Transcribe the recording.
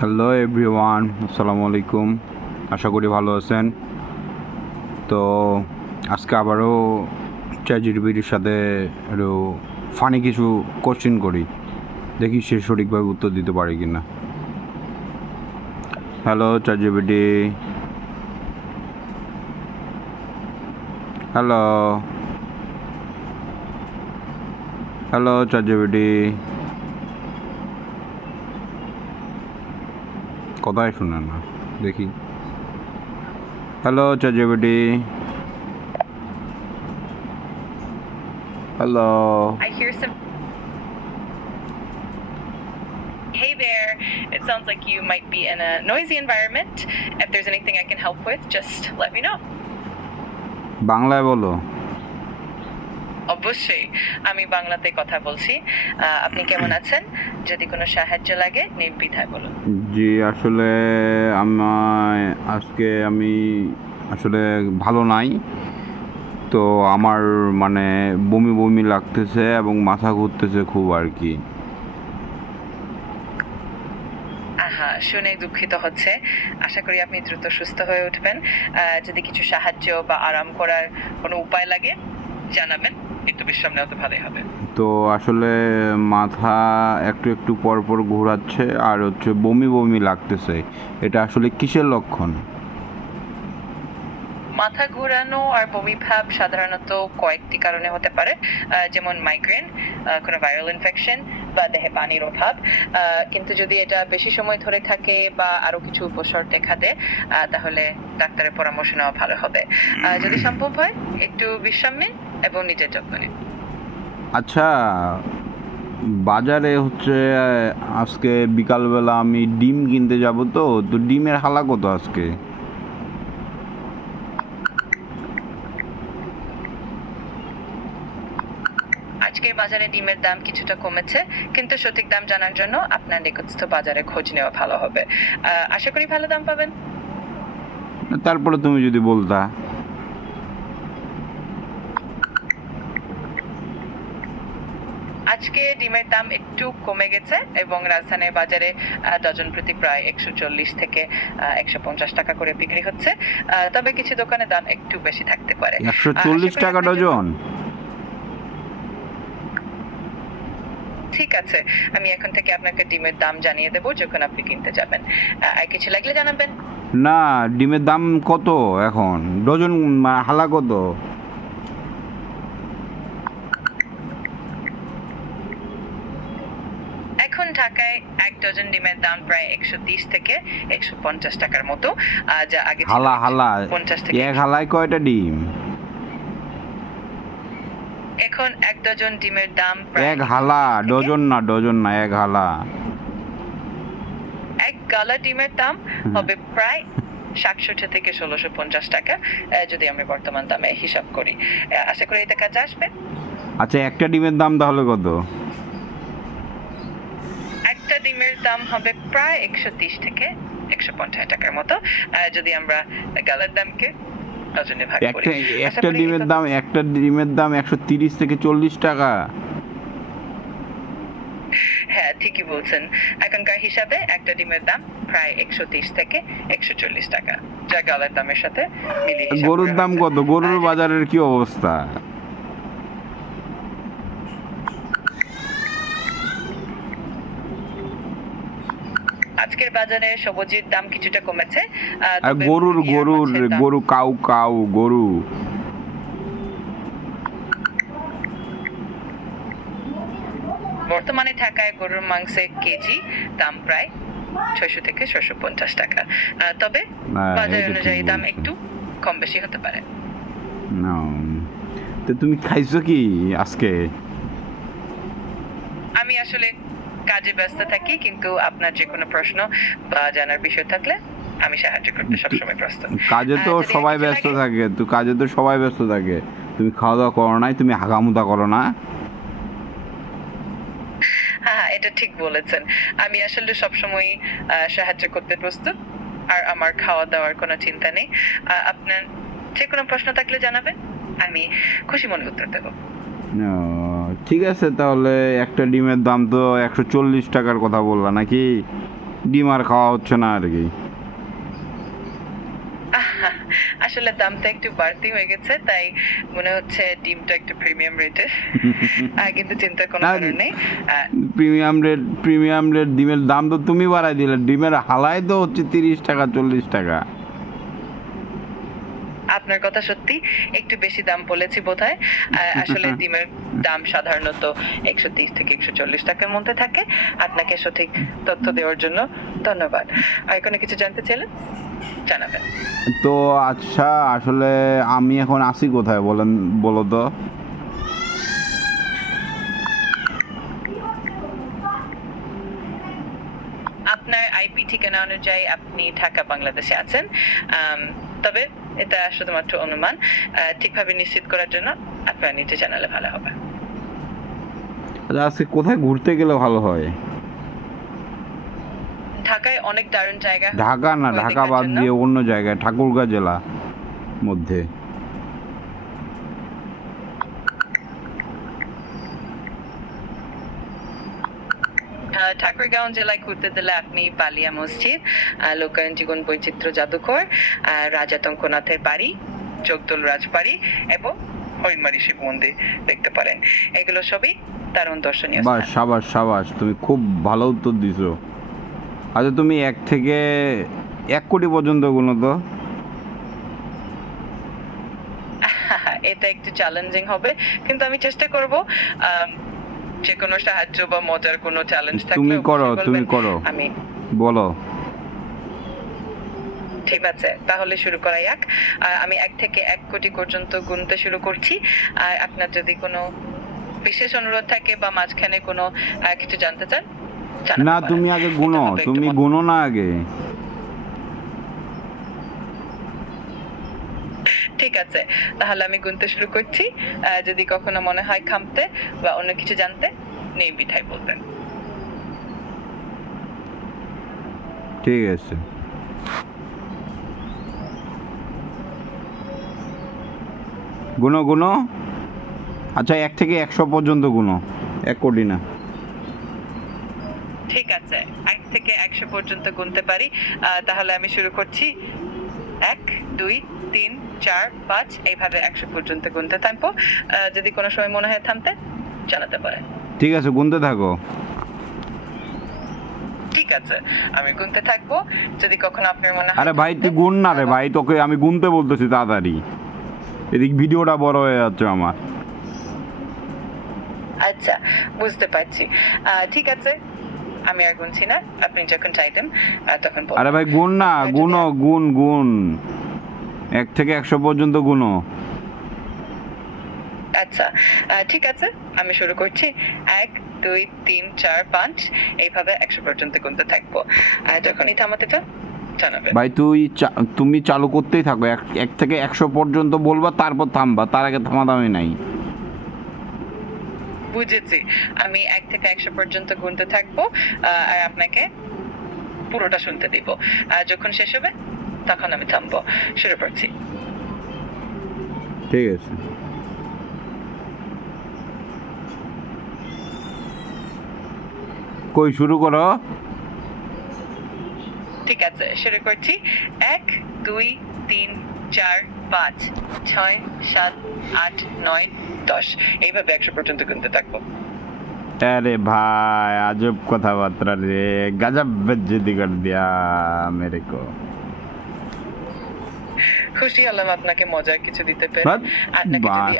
Hello everyone, আসসালামু আলাইকুম। আশা করি ভালো আছেন। তো আজকে আবারও চ্যাটজিপিটির সাথে একটু ফানি কিছু কোশ্চেন করি, দেখি সে সঠিকভাবে উত্তর দিতে পারে কি না। Hello ChatGPT, hello hello ChatGPT, কথাই শুনে না, দেখি। Hello ChatGPT, hello. I hear some. Hey there. It sounds like you might be in a noisy environment. If there's anything I can help with, just let me know. বাংলায় বলো। অবশ্যই আমি বাংলাতে কথা বলছি। আপনি কেমন আছেন? যদি কোনো সাহায্য লাগে নির্দ্বিধায় বলুন। জি, আসলে আমি আসলে ভালো নাই। তো আমার মানে বমি বমি লাগতেছে এবং মাথা ঘুরতেছে খুব আর কি। শুনে দুঃখিত হচ্ছে। আশা করি আপনি দ্রুত সুস্থ হয়ে উঠবেন। যদি কিছু সাহায্য বা আরাম করার কোনো উপায় লাগে জানাবেন। একটু বিশ্রাম নেওয়া তো ভালোই হবে। তো আসলে মাথা একটু একটু পর পর ঘোরাচ্ছে আর বমি বমি লাগতেছে। এটা আসলে কিসের লক্ষণ? মাথা ঘোরানো আর বমি ভাব সাধারণত কয়েকটি কারণে হতে পারে, যেমন মাইগ্রেন, কোনো ভাইরাল ইনফেকশন বা দেহে পানির অভাব। কিন্তু যদি এটা বেশি সময় ধরে থাকে বা আরো কিছু উপসর্গ দেখা দেয়, তাহলে ডাক্তারের পরামর্শ নেওয়া ভালো হবে। যদি সম্ভব হয় একটু বিশ্রাম নিন এবং নিজের যত্ন নিন। আচ্ছা, বাজারে আজকে বিকালবেলা আমি ডিম কিনতে যাব, তো ডিমের হালা কত আজকে? আজকের বাজারে ডিমের দাম কিছুটা কমেছে, কিন্তু সঠিক দাম জানার জন্য আপনার নিকটস্থ বাজারে খোঁজ নেওয়া ভালো হবে। আশা করি ভালো দাম পাবেন। তারপরে তুমি যদি বলতা। আজকে ডিমের দাম একটু কমে গেছে এবং রাজধানীর বাজারে ডজন প্রতি প্রায় 140 থেকে 150 টাকা করে বিক্রি হচ্ছে। তবে কিছু দোকানে দাম একটু বেশি থাকতে পারে। 140 টাকা ডজন? ঠিক আছে, আমি এখন থেকে আপনাকে ডিমের দাম জানিয়ে দেবো যখন আপনি কিনতে যাবেন। আর কিছু লাগলে জানাবেন। না, ডিমের দাম কত এখন? ডজন হালা কত? এখন ঢাকায় এক ডজন ডিমের দাম প্রায় 130 থেকে 150 টাকার মতো, যা আগে ছিল হালা হালা 50 থেকে। এক হালায় কয়টা ডিম? এখন এক ডজন ডিমের দাম এক হালা, ডজন না, এক হালা। এক গালা ডিমের দাম হবে প্রায় 760 থেকে 1650 টাকা, যদি আমি বর্তমান দামে হিসাব করি। আশা করি এটা কাজে আসবে। আচ্ছা, একটা ডিমের দাম তাহলে কত? একটা ডিমের দাম হবে প্রায় 130 থেকে 150 টাকার মতো, যদি আমরা গালার দামকে ডজনে ভাগ করি। একটা ডিমের দাম 130 থেকে 40 টাকা? হ্যাঁ, ঠিকই বলছেন। এখনকার হিসাবে একটা ডিমের দাম প্রায় 130 থেকে 140 টাকা, যা গালার দামের সাথে মিলিয়ে হিসাব গরুর করা দাম হয়েছে। কত? গরুর বাজারের কি অবস্থা? আজকের বাজারে সবজির দাম কিছুটা কমেছে। আর তবে গরুর মুরগি আর গরুর মাছের দাম গরু কাউ গরু বর্তমানে ঢাকায় গরুর মাংসের কেজি দাম প্রায় 600 থেকে 650 টাকা। তবে না, বাজার এটা ঠিক অনুযায়ী দাম বলছো। একটু কম বেশি হতে পারে। না, তো তুমি খাইছো কি আজকে? আমি আসলে কাজে ব্যস্ত থাকি, কিন্তু আপনার যে কোনো প্রশ্ন বা জানার বিষয় থাকলে আমি সাহায্য করতে সবসময় প্রস্তুত। কাজে তো যদি আর সবাই কিছু ব্যস্ত লাগে- থাকে, তুমি খাওয়া দাওয়া করো নাই, তুমি হাগামুদা করো না? হ্যাঁ, এটা ঠিক বলেছেন। আমি আসলে সবসময় সাহায্য করতে প্রস্তুত, আর আমার খাওয়া দাওয়ার কোনো চিন্তা নেই। আপনার যে কোনো প্রশ্ন থাকলে জানাবেন, আমি খুশি মনে উত্তর দেবো। ও, ঠিক আছে, তাহলে একটা ডিমের দাম তো 140 টাকার কথা বললা নাকি? ডিম আর খাওয়া হচ্ছে না আর কি। আসলে দামটা একটু বাড়তি হয়ে গেছে, তাই মনে হচ্ছে ডিমটা একটু প্রিমিয়াম রেটের। কিন্তু চিন্তার কোনো না, কারণ নেই। প্রিমিয়াম রেট ডিমের দাম তো তুমি বাড়াই দিলে। ডিমের হালাই তো হচ্ছে 30 টাকা 40 টাকা। আপনার কথা সত্যি, একটু বেশি দাম বলেছি বোধহয়। আসলে ডিমের দাম সাধারণত 130 থেকে 140 টাকার মধ্যে থাকে। আপনাকে সঠিক তথ্য দেওয়ার জন্য ধন্যবাদ। আর কোনো কিছু জানতে চাইলে জানাবেন। তো আচ্ছা, আসলে আমি এখন আসি কোথায় বলেন, বলো তো? আপনার আইপি ঠিকানা অনুযায়ী আপনি ঢাকা বাংলাদেশে আছেন। তবে এটা শুধুমাত্র অনুমান। ঠিকভাবে নিশ্চিত করার জন্য আপনারা নিচে জানালে ভালো হবে। আচ্ছা, আজকে কোথায় ঘুরতে গেলে ভালো হয়? ঢাকায় অনেক দারুণ জায়গা ঢাকা না, ওই ঢাকা দেখার বাদ জন্য। দিয়ে অন্য জায়গায়, ঠাকুরগাঁও জেলা মধ্যে। ঠাকুরগাঁও জেলায় ঘুরতে দিলে আপনি বালিয়া মসজিদ, লোকায়ন জীবন বৈচিত্র্য জাদুঘর, রাজাতঙ্কনাথের বাড়ি, জগদল রাজবাড়ি এবং হরিণমারি শিব মন্দির দেখতে পারেন। এগুলো সবই দারুণ দর্শনীয় বাস, স্থান। সাবাস সাবাস, তুমি খুব ভালো উত্তর দিছো। আচ্ছা, তুমি 1 থেকে 1 কোটি পর্যন্ত গুনো তো। এটা একটু চ্যালেঞ্জিং হবে, কিন্তু আমি চেষ্টা করব। যে কোনো সাহায্য বা মজার কোনো চ্যালেঞ্জ থাকলে তুমি করো, অবশ্যই তুমি বলবেন। করো, আমি বলো। ঠিক আছে, তাহলে শুরু করা যাক। আমি 1 থেকে 1 কোটি পর্যন্ত গুনতে শুরু করছি। আর আপনার যদি কোনো বিশেষ অনুরোধ থাকে বা মাঝখানে কোনো কিছু জানতে চান, জানাতে না, পারেন। তুমি আগে এটা গুনো, হবে একটু তুমি মজা। গুনো না আগে। ঠিক আছে, তাহলে আমি গুনতে শুরু করছি। যদি কখনো মনে হয় থামতে বা অন্য কিছু জানতে, নির্দ্বিধায় বলবেন। ঠিক আছে। গুনো গুনো। আচ্ছা, 1 থেকে 100 পর্যন্ত গুনো, 1 কোটি না। ঠিক আছে, 1 থেকে 100 পর্যন্ত গুনতে পারি। তাহলে আমি শুরু করছি। 1, 2, 3, 4, 5 এইভাবে 100 পর্যন্ত গুনতে থাকবো। যদি কোনো সময় মনে হয় থামতে, জানাতে পারেন। ঠিক আছে, গুনতে থাকো। ঠিক আছে, আমি গুনতে থাকবো। যদি কখনো আপনার মনে হয় আরে ভাই, তুই গুন না রে ভাই, তোকে আমি গুনতে বলতেছি তাড়াতাড়ি। এদিক ভিডিওটা বড় হয়ে যাচ্ছে আমার। আচ্ছা, বুঝতে পারছি। ঠিক আছে, আমি আর গুনছি না। আপনি যখন চাইতেন তখন বলবেন। আরে ভাই, গুন না, আপনার যদি গুনো, গুন গুন। 1 থেকে 100 পর্যন্ত গুনো। আচ্ছা, ঠিক আছে, আমি শুরু করছি। 1, 2, 3, 4, 5 এইভাবে 100 পর্যন্ত গুনতে থাকবো। যখনই থামাতে চান, জানাবেন। ভাই, তুমি চালু করতেই থাকো। 1 থেকে 100 পর্যন্ত বলবা, তারপর থামবা, তার আগে থামাদামি নাই। বুঝেছি। আমি 1 থেকে 100 পর্যন্ত গুনতে থাকবো। আর আপনাকে পুরোটা শুনতে দিব। যখন শেষ হবে, তখন আমি থামবো। শুরু করছি। ঠিক আছে। কই, শুরু করো। ঠিক আছে, শুরু করছি। 1, 2, 3, 4, 5, 6, 7, 8, 9, 10 এইভাবে 100 পর্যন্ত গুনতে থাকবো। अरे भाई, अजब কথাবার্তা রে, गजब बेइज्जती कर दिया मेरे को। খুশি হলাম আপনাকে মজার কিছু দিতে পেরে। বাট আপনাকে যদি